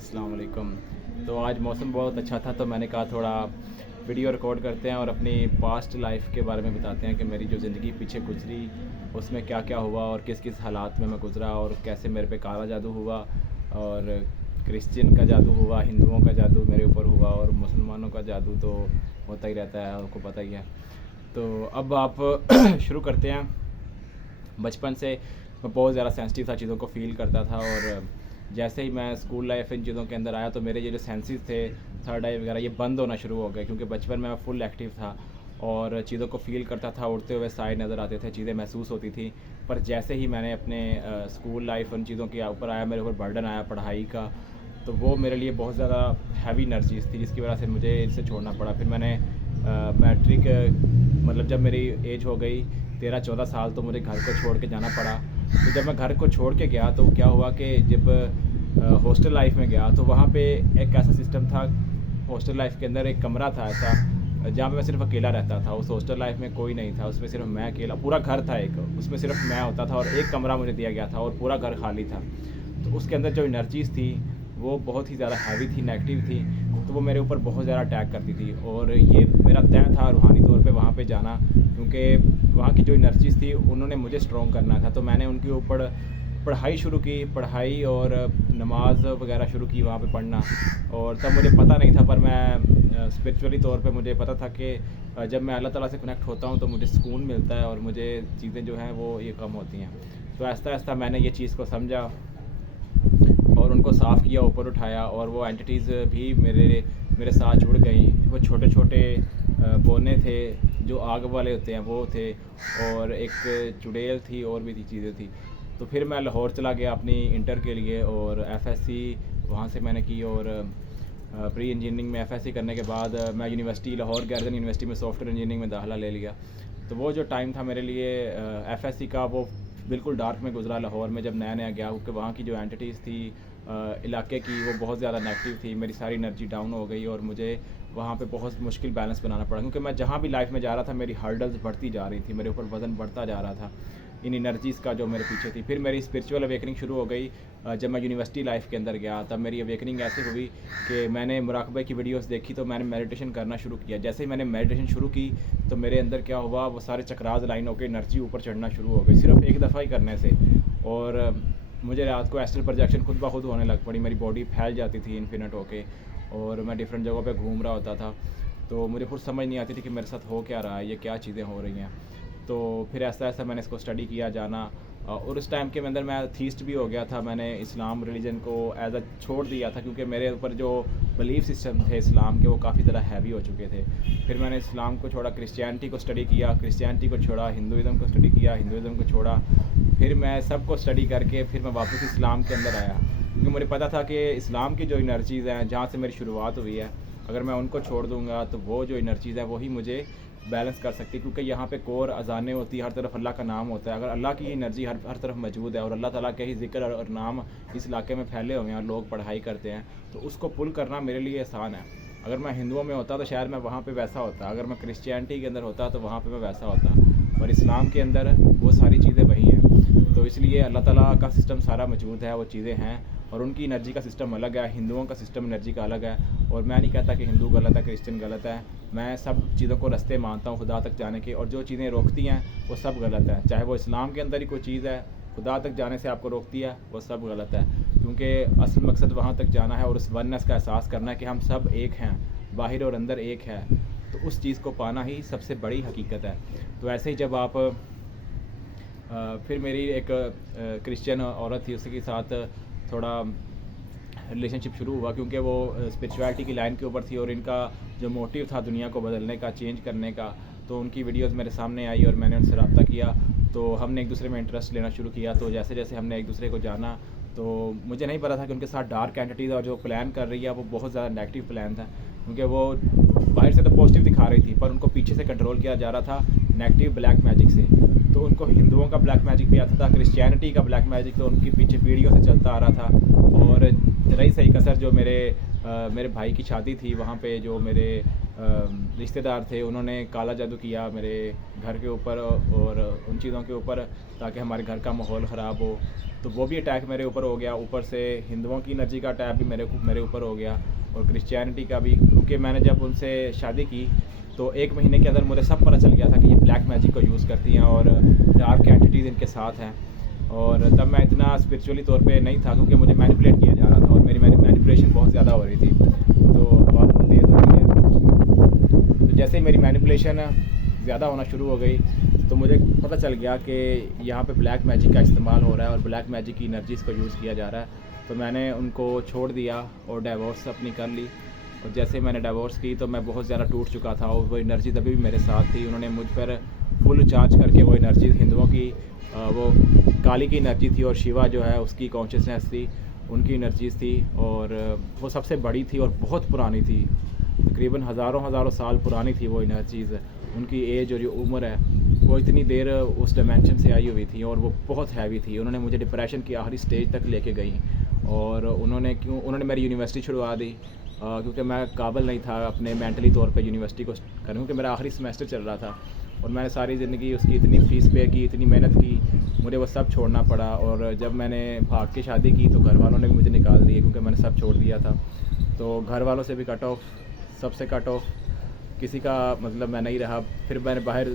अस्सलाम वालेकुम। तो आज मौसम बहुत अच्छा था तो मैंने कहा थोड़ा वीडियो रिकॉर्ड करते हैं और अपनी पास्ट लाइफ के बारे में बताते हैं कि मेरी जो ज़िंदगी पीछे गुजरी उसमें क्या क्या हुआ और किस किस हालात में मैं गुजरा और कैसे मेरे पे काला जादू हुआ और क्रिश्चियन का जादू हुआ, हिंदुओं का जादू मेरे ऊपर हुआ और मुसलमानों का जादू तो होता ही रहता है, आपको पता ही है। तो अब आप शुरू करते हैं। बचपन से मैं बहुत ज़्यादा सेंसिटिव था, चीज़ों को फ़ील करता था और जैसे ही मैं स्कूल लाइफ इन चीज़ों के अंदर आया तो मेरे ये जो सेंसेस थे, थर्ड आई वगैरह, ये बंद होना शुरू हो गए क्योंकि बचपन में मैं फुल एक्टिव था और चीज़ों को फ़ील करता था, उड़ते हुए साए नज़र आते थे, चीज़ें महसूस होती थी। पर जैसे ही मैंने अपने स्कूल लाइफ उन चीज़ों के ऊपर आया, मेरे ऊपर बर्डन आया पढ़ाई का, तो वो मेरे लिए बहुत ज़्यादा हैवी एनर्जीज़ थी जिसकी वजह से मुझे इसे छोड़ना पड़ा। फिर मैंने मैट्रिक मतलब जब मेरी एज हो गई 13-14 साल तो मुझे घर को छोड़ के जाना पड़ा। तो जब मैं घर को छोड़ के गया तो क्या हुआ कि जब हॉस्टल लाइफ में गया तो वहाँ पे एक ऐसा सिस्टम था, हॉस्टल लाइफ के अंदर एक कमरा था ऐसा जहाँ पे मैं सिर्फ अकेला रहता था। उस हॉस्टल लाइफ में कोई नहीं था, उसमें सिर्फ मैं अकेला, पूरा घर था एक, उसमें सिर्फ मैं होता था और एक कमरा मुझे दिया गया था और पूरा घर खाली था। तो उसके अंदर जो एनर्जीज़ थी वो बहुत ही ज़्यादा हैवी थी, नेगेटिव थी, तो वो मेरे ऊपर बहुत ज़्यादा अटैक करती थी और ये मेरा तय था रूहानी तौर पे वहाँ पे जाना, क्योंकि वहाँ की जो एनर्जीज़ थी उन्होंने मुझे स्ट्रॉन्ग करना था। तो मैंने उनके ऊपर पढ़ाई शुरू की, पढ़ाई और नमाज वगैरह शुरू की वहाँ पे पढ़ना। और तब मुझे पता नहीं था, पर मैं स्पिरिचुअली तौर पे मुझे पता था कि जब मैं अल्लाह ताला से कनेक्ट होता हूँ तो मुझे सुकून मिलता है और मुझे चीज़ें जो हैं वो ये कम होती हैं। तो आहिस्ता आहिस्ता मैंने ये चीज़ को समझा और उनको साफ़ किया, ऊपर उठाया और वो एंटिटीज़ भी मेरे साथ जुड़ गई। वो छोटे छोटे बोने थे जो आग वाले होते हैं वो थे और एक चुड़ैल थी और भी थी चीज़ें थी। तो फिर मैं लाहौर चला गया अपनी इंटर के लिए और एफएससी वहाँ से मैंने की और प्री इंजीनियरिंग में एफएससी करने के बाद मैं यूनिवर्सिटी लाहौर गर्दन यूनिवर्सिटी में सॉफ्टवेयर इंजीनियरिंग में दाखिला ले लिया। तो वो जो टाइम था मेरे लिए एफएससी का, वो बिल्कुल डार्क में गुजरा लाहौर में जब नया नया गया, क्योंकि वहाँ की जो एंटिटीज़ थी इलाके की वो बहुत ज़्यादा नेगेटिव थी। मेरी सारी एनर्जी डाउन हो गई और मुझे वहाँ पे बहुत मुश्किल बैलेंस बनाना पड़ा, क्योंकि मैं जहाँ भी लाइफ में जा रहा था मेरी हर्डल्स बढ़ती जा रही थी, मेरे ऊपर वज़न बढ़ता जा रहा था इन एनर्जीज़ का जो मेरे पीछे थी। फिर मेरी स्पिरिचुअल अवेकनिंग शुरू हो गई जब मैं यूनिवर्सिटी लाइफ के अंदर गया। तब मेरी अवेकनिंग ऐसे हुई कि मैंने मुराकबे की वीडियोस देखी तो मैंने मेडिटेशन करना शुरू किया। जैसे ही मैंने मेडिटेशन शुरू की तो मेरे अंदर क्या हुआ, वो सारे चक्रास लाइन होकर एनर्जी ऊपर चढ़ना शुरू हो गई सिर्फ एक दफ़ा ही करने से। और मुझे रात को एस्ट्रल प्रोजेक्शन खुद ब खुद होने लग पड़ी, मेरी बॉडी फैल जाती थी इन्फिनिट होके और मैं डिफरेंट जगहों पे घूम रहा होता था। तो मुझे खुद समझ नहीं आती थी कि मेरे साथ हो क्या रहा है, ये क्या चीज़ें हो रही हैं। तो फिर ऐसा ऐसा मैंने इसको स्टडी किया जाना और उस टाइम के अंदर मैं थीस्ट भी हो गया था। मैंने इस्लाम रिलीजन को एज अ छोड़ दिया था क्योंकि मेरे ऊपर जो बिलीफ सिस्टम थे इस्लाम के वो काफ़ी ज़्यादा हैवी हो चुके थे। फिर मैंने इस्लाम को छोड़ा, क्रिश्चियनिटी को स्टडी किया, क्रिश्चियनिटी को छोड़ा, हिंदुज़म को स्टडी किया, हिंदुज़म को छोड़ा। फिर मैं सबको स्टडी करके फिर मैं वापस इस्लाम के अंदर आया, क्योंकि मुझे पता था कि इस्लाम की जो एनर्जीज़ हैं जहाँ से मेरी शुरुआत हुई है, अगर मैं उनको छोड़ दूँगा तो वो जो एनर्जीज़ है वही मुझे बैलेंस कर सकती है, क्योंकि यहाँ पे कोर अजानें होती है, हर तरफ अल्लाह का नाम होता है। अगर अल्लाह की एनर्जी हर तरफ मौजूद है और अल्लाह ताला के ही ज़िक्र और नाम इस इलाके में फैले हुए हैं और लोग पढ़ाई करते हैं, तो उसको पुल करना मेरे लिए आसान है। अगर मैं हिंदुओं में होता तो शायद मैं वहाँ पे वैसा होता, अगर मैं क्रिश्चियनिटी के अंदर होता तो वहाँ पे मैं वैसा होता, और इस्लाम के अंदर वो सारी चीज़ें वही हैं। तो इसलिए अल्लाह ताला का सिस्टम सारा मौजूद है, वो चीज़ें हैं और उनकी एनर्जी का सिस्टम अलग है, हिंदुओं का सिस्टम एनर्जी का अलग है। और मैं नहीं कहता कि हिंदू गलत है, क्रिश्चियन गलत है, मैं सब चीज़ों को रास्ते मानता हूँ खुदा तक जाने के, और जो चीज़ें रोकती हैं वो सब गलत है। चाहे वो इस्लाम के अंदर ही कोई चीज़ है खुदा तक जाने से आपको रोकती है, वो सब गलत है, क्योंकि असल मकसद वहाँ तक जाना है और उस वननेस का एहसास करना है कि हम सब एक हैं, बाहर और अंदर एक है। तो उस चीज़ को पाना ही सबसे बड़ी हकीकत है। तो ऐसे ही जब आप फिर मेरी एक क्रिश्चियन औरत थी, उसके साथ थोड़ा रिलेशनशिप शुरू हुआ, क्योंकि वो स्पिरिचुअलिटी की लाइन के ऊपर थी और इनका जो मोटिव था दुनिया को बदलने का, चेंज करने का, तो उनकी वीडियोस मेरे सामने आई और मैंने उनसे रब्ता किया। तो हमने एक दूसरे में इंटरेस्ट लेना शुरू किया। तो जैसे जैसे हमने एक दूसरे को जाना तो मुझे नहीं पता था कि उनके साथ डार्क एंटिटीज़ और जो प्लान कर रही है वो बहुत ज़्यादा नेगेटिव प्लान था, क्योंकि वो बाहर से तो पॉजिटिव दिखा रही थी पर उनको पीछे से कंट्रोल किया जा रहा था नेगेटिव ब्लैक मैजिक से। तो उनको हिंदुओं का ब्लैक मैजिक भी आता था, क्रिश्चियनिटी का ब्लैक मैजिक तो उनके पीछे पीढ़ियों से चलता आ रहा था। और रही सही कसर जो मेरे भाई की शादी थी, वहाँ पे जो मेरे रिश्तेदार थे, उन्होंने काला जादू किया मेरे घर के ऊपर और उन चीज़ों के ऊपर, ताकि हमारे घर का माहौल ख़राब हो। तो वो भी अटैक मेरे ऊपर हो गया। ऊपर से हिंदुओं की एनर्जी का अटैक भी मेरे ऊपर हो गया, और क्रिश्चियनिटी का भी, क्योंकि मैंने जब उनसे शादी की तो 1 महीने के अंदर मुझे सब पता चल गया था कि ये ब्लैक मैजिक को यूज़ करती हैं और डार्क एंटिटीज़ इनके साथ हैं। और तब मैं इतना स्पिरिचुअली तौर पे नहीं था, क्योंकि मुझे मैनिपुलेट किया जा रहा था और मेरी मैनिपुलेशन बहुत ज़्यादा हो रही थी। तो आवाज़ बहुत तेज़ हो रही है। तो जैसे ही मेरी मैनिपुलेशन ज़्यादा होना शुरू हो गई तो मुझे पता चल गया कि यहाँ पे ब्लैक मैजिक का इस्तेमाल हो रहा है और ब्लैक मैजिक की एनर्जीज़ को यूज़ किया जा रहा है। तो मैंने उनको छोड़ दिया और डिवोर्स अपनी कर ली। और जैसे मैंने डिवोर्स की तो मैं बहुत ज़्यादा टूट चुका था, और वो एनर्जी तभी भी मेरे साथ थी। उन्होंने मुझ पर फुल चार्ज करके वो एनर्जी हिंदुओं की वो काली की एनर्जी थी, और शिवा जो है उसकी कॉन्शियसनेस थी, उनकी एनर्जीज़ थी, और वो सबसे बड़ी थी और बहुत पुरानी थी। तकरीबन हज़ारों साल पुरानी थी वो एनर्जीज़। उनकी एज और जो उम्र है वो इतनी देर उस डायमेंशन से आई हुई थी, और वो बहुत हैवी थी। उन्होंने मुझे डिप्रेशन की आखिरी स्टेज तक लेके गई, और उन्होंने मेरी यूनिवर्सिटी छुड़वा दी, क्योंकि मैं काबिल नहीं था अपने मेंटली तौर पे यूनिवर्सिटी को करने, क्योंकि मेरा आखिरी सेमेस्टर चल रहा था और मैंने सारी ज़िंदगी उसकी इतनी फ़ीस पे की, इतनी मेहनत की, मुझे वो सब छोड़ना पड़ा। और जब मैंने भाग के शादी की तो घर वालों ने भी मुझे निकाल दिए, क्योंकि मैंने सब छोड़ दिया था। तो घर वालों से भी कट ऑफ, सबसे कट ऑफ, किसी का मतलब मैं नहीं रहा। फिर मैंने बाहर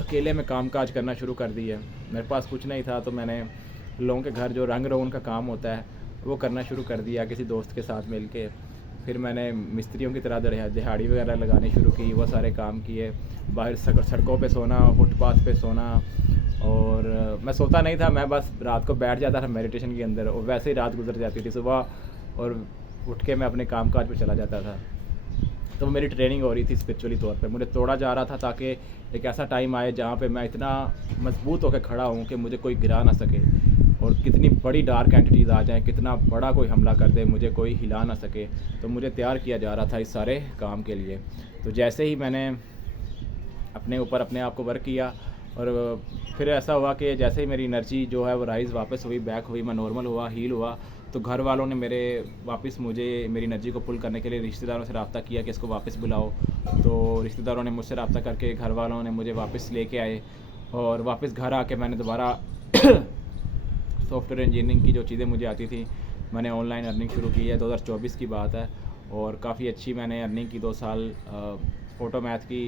अकेले में काम काज करना शुरू कर दिया। मेरे पास कुछ नहीं था, तो मैंने लोगों के घर जो रंग रोगन का काम होता है वो करना शुरू कर दिया किसी दोस्त के साथ मिल के। फिर मैंने मिस्त्रियों की तरह दिहाड़ी वगैरह लगानी शुरू की, वो सारे काम किए। बाहर सड़कों पे सोना, फुटपाथ पे सोना, और मैं सोता नहीं था, मैं बस रात को बैठ जाता था मेडिटेशन के अंदर, और वैसे ही रात गुजर जाती थी। सुबह और उठ के मैं अपने काम काज पे चला जाता था। तो मेरी ट्रेनिंग हो रही थी स्पिरिचुअली तौर पे, मुझे तोड़ा जा रहा था ताकि एक ऐसा टाइम आए जहाँ पे मैं इतना मजबूत होकर खड़ा हूँ कि मुझे कोई गिरा ना सके, और कितनी बड़ी डार्क एंटिटीज़ आ जाएं, कितना बड़ा कोई हमला कर दे, मुझे कोई हिला ना सके। तो मुझे तैयार किया जा रहा था इस सारे काम के लिए। तो जैसे ही मैंने अपने ऊपर अपने आप को वर्क किया, और फिर ऐसा हुआ कि जैसे ही मेरी एनर्जी जो है वो राइज़ वापस हुई, बैक हुई, मैं नॉर्मल हुआ, हील हुआ, तो घर वालों ने मुझे मेरी एनर्जी को पुल करने के लिए रिश्तेदारों से रब्ता किया कि इसको वापस बुलाओ। तो रिश्तेदारों ने मुझसे रब्ता करके घर वालों ने मुझे वापस लेके आए, और वापस घर आके मैंने दोबारा सॉफ्टवेयर इंजीनियरिंग की जो चीज़ें मुझे आती थी, मैंने ऑनलाइन अर्निंग शुरू की है। 2024 की बात है, और काफ़ी अच्छी मैंने अर्निंग की। 2 साल फोटोमैथ की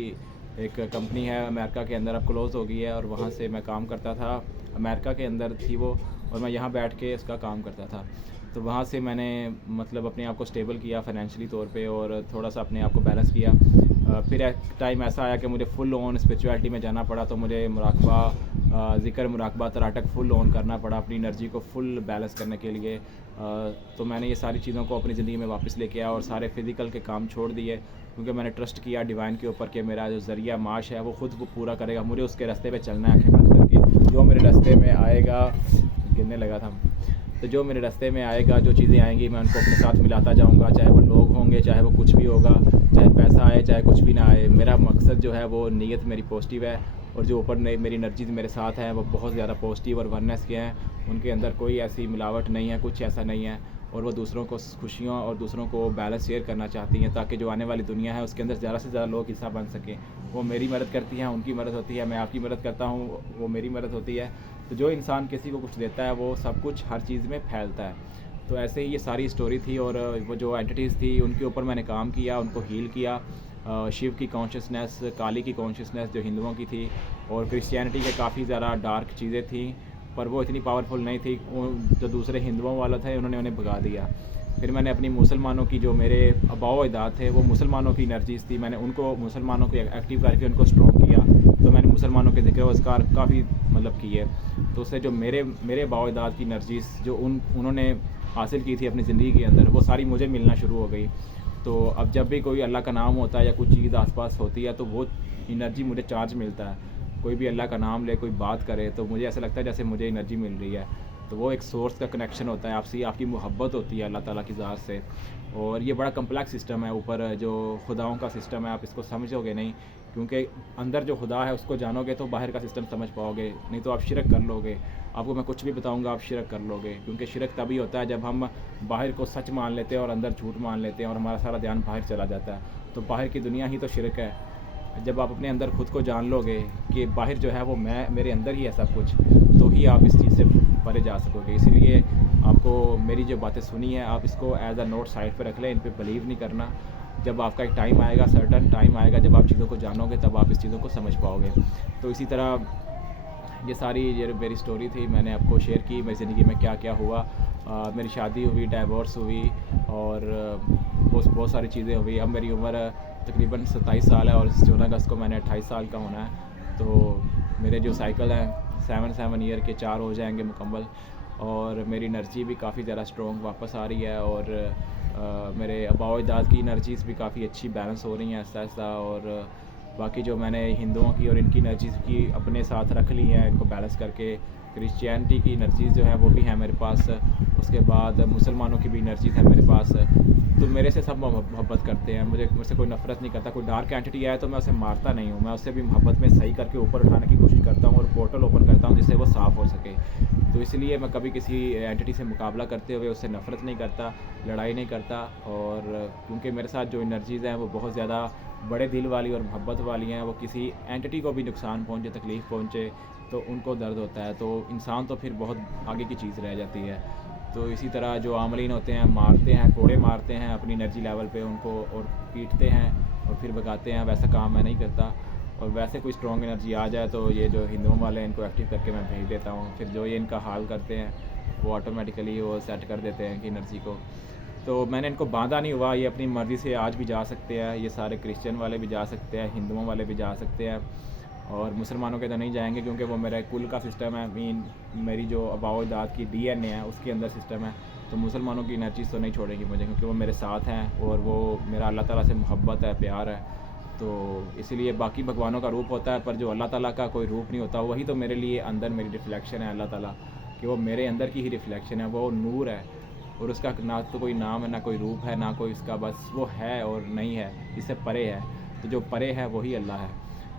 एक कंपनी है अमेरिका के अंदर, अब क्लोज़ हो गई है, और वहाँ से मैं काम करता था। अमेरिका के अंदर थी वो, और मैं यहाँ बैठ के इसका काम करता था। तो वहाँ से मैंने मतलब अपने आप को स्टेबल किया फाइनेंशियली तौर पे, और थोड़ा सा अपने आप को बैलेंस किया। फिर एक टाइम ऐसा आया कि मुझे फुल ऑन स्पिरिचुअलिटी में जाना पड़ा, तो मुझे मुराकबा, ज़िक्र, मुराकबा, तराटक फुल ऑन करना पड़ा अपनी एनर्जी को फुल बैलेंस करने के लिए। तो मैंने ये सारी चीज़ों को अपनी ज़िंदगी में वापस लेके आया, और सारे फिज़िकल के काम छोड़ दिए, क्योंकि मैंने ट्रस्ट किया डिवाइन के ऊपर कि मेरा जो ज़रिया माश है वो ख़ुद वो पूरा करेगा। मुझे उसके रास्ते पे चलना है, आँखें बंद करके। जो मेरे रास्ते में आएगा, गिरने लगा था, तो जो मेरे रास्ते में आएगा, जो चीज़ें आएंगी, मैं उनको अपने साथ मिलाता जाऊंगा, चाहे वो लोग होंगे, चाहे वो कुछ भी होगा, चाहे पैसा आए, चाहे कुछ भी ना आए। मेरा मकसद जो है वो नीयत मेरी पॉजिटिव है, और जो ऊपर मेरी एनर्जीज मेरे साथ हैं वो बहुत ज़्यादा पॉजिटिव और वननेस के हैं। उनके अंदर कोई ऐसी मिलावट नहीं है, कुछ ऐसा नहीं है, और वो दूसरों को खुशियों और दूसरों को बैलेंस शेयर करना चाहती हैं, ताकि जो आने वाली दुनिया है उसके अंदर ज़्यादा से ज़्यादा लोग हिस्सा बन सकें। वो मेरी मदद करती हैं, उनकी मदद होती है, मैं आपकी मदद करता हूँ, वो मेरी मदद होती है। तो जो इंसान किसी को कुछ देता है वो सब कुछ हर चीज़ में फैलता है। तो ऐसे ही ये सारी स्टोरी थी, और वो जो एंटिटीज़ थी उनके ऊपर मैंने काम किया, उनको हील किया। शिव की कॉन्शियसनेस, काली की कॉन्शियसनेस जो हिंदुओं की थी, और क्रिश्चियनिटी के काफ़ी ज़्यादा डार्क चीज़ें थी, पर वो इतनी पावरफुल नहीं थी। जो दूसरे हिंदुओं वाले थे उन्होंने उन्हें भगा दिया। फिर मैंने अपनी मुसलमानों की, जो मेरे अबाव अजदाद थे, वो मुसलमानों की एनर्जीज़ थी, मैंने उनको मुसलमानों को एक्टिव करके उनको स्ट्रॉन्ग किया। तो मैंने मुसलमानों के ज़िक्र वज़कार काफ़ी मतलब किए। तो उससे जो मेरे अबाव अजदाद की एनर्जीज़ जो उन्होंने हासिल की थी अपनी ज़िंदगी के अंदर, वो सारी मुझे मिलना शुरू हो गई। तो अब जब भी कोई अल्लाह का नाम होता है या कुछ चीज़ आसपास होती है, तो वो एनर्जी मुझे चार्ज मिलता है। कोई भी अल्लाह का नाम ले, कोई बात करे, तो मुझे ऐसा लगता है जैसे मुझे एनर्जी मिल रही है। तो वो एक सोर्स का कनेक्शन होता है आपसे, आपकी मोहब्बत होती है अल्लाह ताला की ज़ात से। और ये बड़ा कम्प्लेक्स सिस्टम है, ऊपर जो खुदाओं का सिस्टम है, आप इसको समझोगे नहीं, क्योंकि अंदर जो खुदा है उसको जानोगे तो बाहर का सिस्टम समझ पाओगे, नहीं तो आप शिरक कर लोगे। आपको मैं कुछ भी बताऊंगा, आप शिरक कर लोगे, क्योंकि शिरक तभी होता है जब हम बाहर को सच मान लेते हैं और अंदर झूठ मान लेते हैं, और हमारा सारा ध्यान बाहर चला जाता है। तो बाहर की दुनिया ही तो शिरक है। जब आप अपने अंदर खुद को जान लोगे कि बाहर जो है वो मैं, मेरे अंदर ही है सब कुछ, तो ही आप इस चीज़ से परे जा सकोगे। इसीलिए आपको मेरी जो बातें सुनी है आप इसको एज अ नोट साइड पे रख लें, इन पे बिलीव नहीं करना। जब आपका एक टाइम आएगा, सर्टन टाइम आएगा, जब आप चीज़ों को जानोगे तब आप इस चीज़ों को समझ पाओगे। तो इसी तरह ये सारी ये मेरी स्टोरी थी, मैंने आपको शेयर की मेरी ज़िंदगी में क्या क्या हुआ। मेरी शादी हुई, डाइवोर्स हुई और बहुत सारी चीज़ें हुई। अब मेरी उम्र तकरीबन 27 साल है और 14 अगस्त को मैंने 28 साल का होना है। तो मेरे जो साइकिल हैं 7 ईयर के 4 हो जाएंगे मुकम्मल, और मेरी एनर्जी भी काफ़ी ज़्यादा स्ट्रॉन्ग वापस आ रही है, और मेरे आबाओ अजदाद की एनर्जीज़ भी काफ़ी अच्छी बैलेंस हो रही हैं आहिस्ता आहिस्ता। और बाकी जो मैंने हिंदुओं की और इनकी एनर्जीज़ की अपने साथ रख ली हैं, इनको बैलेंस करके क्रिश्चियनिटी की एनर्जीज़ जो हैं वो भी हैं मेरे पास। उसके बाद मुसलमानों की भी एनर्जीज़ है मेरे पास। तो मेरे से सब मोहब्बत करते हैं, मुझसे कोई नफ़रत नहीं करता। कोई डार्क एंटिटी आए तो मैं उसे मारता नहीं हूँ, मैं उससे भी मोहब्बत में सही करके ऊपर उठाने की कोशिश करता हूँ और पोर्टल ओपन करता हूँ जिससे वो साफ़ हो सके। तो इसलिए मैं कभी किसी एंटिटी से मुकाबला करते हुए उससे नफ़रत नहीं करता, लड़ाई नहीं करता। और क्योंकि मेरे साथ जो एनर्जीज़ हैं वो बहुत ज़्यादा बड़े दिल वाली और मोहब्बत वाली हैं, वो किसी एंटिटी को भी नुकसान पहुँचे, तकलीफ़ पहुँचे तो उनको दर्द होता है, तो इंसान तो फिर बहुत आगे की चीज़ रह जाती है। तो इसी तरह जो आमलीन होते हैं, मारते हैं, कोड़े मारते हैं अपनी एनर्जी लेवल पे उनको, और पीटते हैं और फिर भगाते हैं, वैसा काम मैं नहीं करता। और वैसे कोई स्ट्रॉन्ग एनर्जी आ जाए तो ये जो हिंदुओं वाले हैं इनको एक्टिव करके मैं भेज देता हूँ, फिर जो ये इनका हाल करते हैं वो ऑटोमेटिकली वो सेट कर देते हैं कि एनर्जी को। तो मैंने इनको बांधा नहीं हुआ, ये अपनी मर्ज़ी से आज भी जा सकते हैं, ये सारे क्रिश्चियन वाले भी जा सकते हैं, हिंदुओं वाले भी जा सकते हैं, और मुसलमानों के तो नहीं जाएंगे क्योंकि वो मेरा कुल का सिस्टम है। मेरी जो आबाओ अजदाद की DNA है उसके अंदर सिस्टम है। तो मुसलमानों की एनर्जीज़ तो नहीं छोड़ेंगी मुझे, क्योंकि वो मेरे साथ हैं और वो मेरा अल्लाह ताला से मोहब्बत है, प्यार है। तो इसीलिए बाकी भगवानों का रूप होता है, पर जो अल्लाह ताला का कोई रूप नहीं होता, वही तो मेरे लिए अंदर मेरी रिफ़्लेक्शन है अल्लाह ताला, कि वो मेरे अंदर की ही रिफ़्लेक्शन है, वो नूर है। और उसका ना तो कोई नाम है, ना कोई रूप है, ना कोई उसका, बस वो है और नहीं है, इससे परे है। तो जो परे है वही अल्लाह है।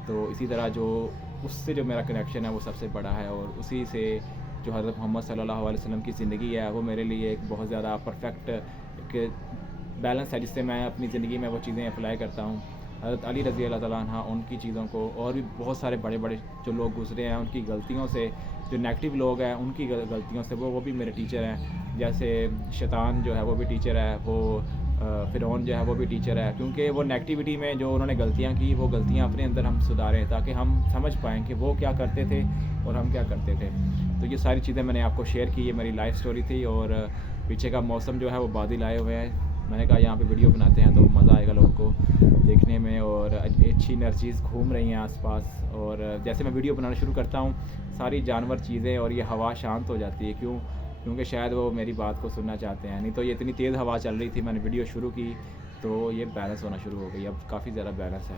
तो इसी तरह जो उससे जो मेरा कनेक्शन है वो सबसे बड़ा है, और उसी से जो हज़रत मोहम्मद सल्लल्लाहु अलैहि वसल्लम की ज़िंदगी है वो मेरे लिए एक बहुत ज़्यादा परफेक्ट एक बैलेंस है, जिससे मैं अपनी ज़िंदगी में वो चीज़ें अप्लाई करता हूँ। हज़रत अली रज़ी अल्लाह तआला अन्हा उनकी चीज़ों को, और भी बहुत सारे बड़े बड़े जो लोग गुज़रे हैं उनकी गलतियों से, जो नेगेटिव लोग हैं उनकी गलतियों से, वो भी मेरे टीचर हैं। जैसे शैतान जो है वो भी टीचर है, वो फ़िरौन जो है वो भी टीचर है, क्योंकि वो नेगेटिविटी में जो उन्होंने गलतियाँ की, वो गलतियाँ अपने अंदर हम सुधारें ताकि हम समझ पाएँ कि वो क्या करते थे और हम क्या करते थे। तो ये सारी चीज़ें मैंने आपको शेयर की, ये मेरी लाइफ़ स्टोरी थी। और पीछे का मौसम जो है वो बादल आए हुए हैं, मैंने कहा यहाँ पे वीडियो बनाते हैं तो मज़ा आएगा लोगों को देखने में, और अच्छी एनर्जीज़ घूम रही हैं आसपास। और जैसे मैं वीडियो बनाना शुरू करता हूँ सारी जानवर चीज़ें और ये हवा शांत हो जाती है। क्योंकि शायद वो मेरी बात को सुनना चाहते हैं, नहीं तो ये इतनी तेज़ हवा चल रही थी, मैंने वीडियो शुरू की तो ये बैलेंस होना शुरू हो गई, अब काफ़ी ज़्यादा बैलेंस है।